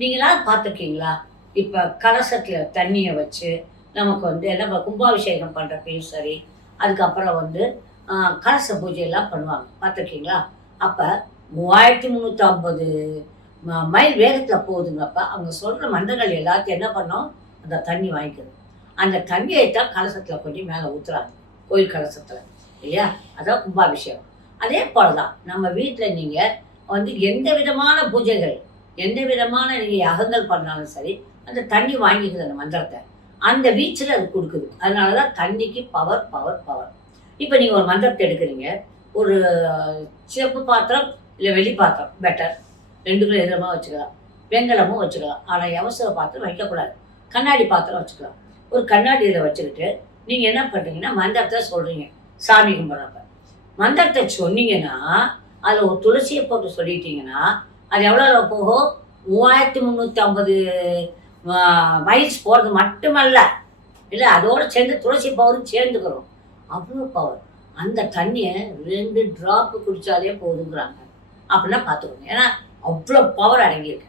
நீங்களாம் பார்த்துருக்கீங்களா? இப்போ கலசத்தில் தண்ணியை வச்சு நமக்கு என்ன கும்பாபிஷேகம் பண்ணுறப்பையும் சரி, அதுக்கப்புறம் கலச பூஜையெல்லாம் பண்ணுவாங்க பார்த்துருக்கீங்களா? அப்போ 3350 மைல் வேகத்தில் போகுதுங்கப்ப அவங்க சொல்கிற மந்திரங்கள் எல்லாத்தையும் என்ன பண்ணோம்? அந்த தண்ணி வாங்கிக்கணும். அந்த தண்ணியை தான் கலசத்தில் கொஞ்சம் மேலே ஊற்றுறாங்க கோயில் கலசத்தில், இல்லையா? அதான் கும்பாபிஷேகம். அதே போல் தான் நம்ம வீட்டில் நீங்கள் எந்த விதமான பூஜைகள், எந்த விதமான நீங்கள் யாகங்கள் பண்ணாலும் சரி, அந்த தண்ணி வாங்கிக்குது அந்த மந்திரத்தை. அந்த வீச்சில் அது கொடுக்குது. அதனால தான் தண்ணிக்கு பவர் பவர் பவர். இப்போ நீங்கள் ஒரு மந்திரத்தை எடுக்கிறீங்க, ஒரு சிவப்பு பாத்திரம் இல்லை வெள்ளி பாத்திரம் பெட்டர், ரெண்டுக்குள்ள எதிரமாக வச்சுக்கலாம், வெங்கலமும் வச்சுக்கலாம். ஆனால் எவசர பாத்திரம் வைக்கக்கூடாது. கண்ணாடி பாத்திரம் வச்சுக்கலாம். ஒரு கண்ணாடி இதில் வச்சுக்கிட்டு நீங்கள் என்ன பண்ணுறீங்கன்னா மந்திரத்தை சொல்கிறீங்க. சாமி கும்பிட்றப்ப மந்திரத்தை சொன்னீங்கன்னா அதில் ஒரு துளசியை போட்டு சொல்லிட்டீங்கன்னா அது எவ்வளோ போகும்? 3350 மைல்ஸ் போகிறது மட்டுமல்ல, இல்லை அதோடு சேர்ந்து துளசி பவரும் சேர்ந்துக்கிறோம். அவ்வளோ பவர். அந்த தண்ணியை 2 ட்ராப்பு குடித்தாலே போதுங்கிறாங்க. அப்படின்னா பார்த்துக்கோங்க. ஏன்னா அவ்வளோ பவர் அடங்கியிருக்கு.